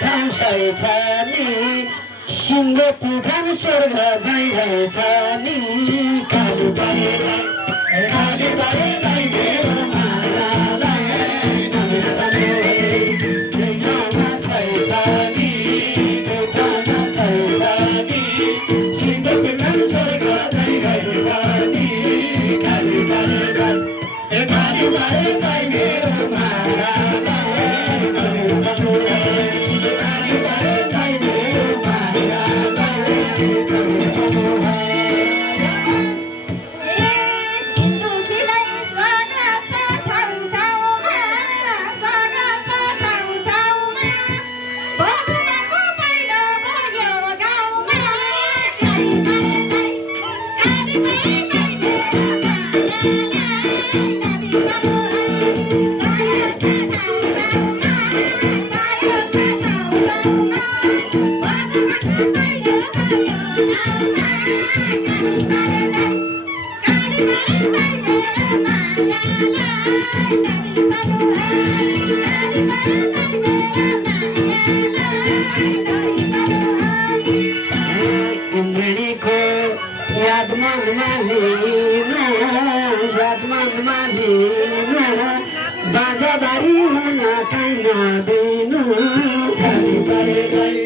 ठाउँ सही छ नि सिङ्गो पुठान स्वर्ग झैँ रहेछ नि काली परेलाई मेरो मायालाई नबिर्सनु है जुन ठाउँमा सही छ नि त्यो ठाउँमा सही छ नि सिङ्गो पुठान स्वर्ग झैँ रहेछ नि काली परेलाई मेरो मायालाई नबिर्सनु है बाजाबारी हुन काहीँ नदिनु काली परेलाई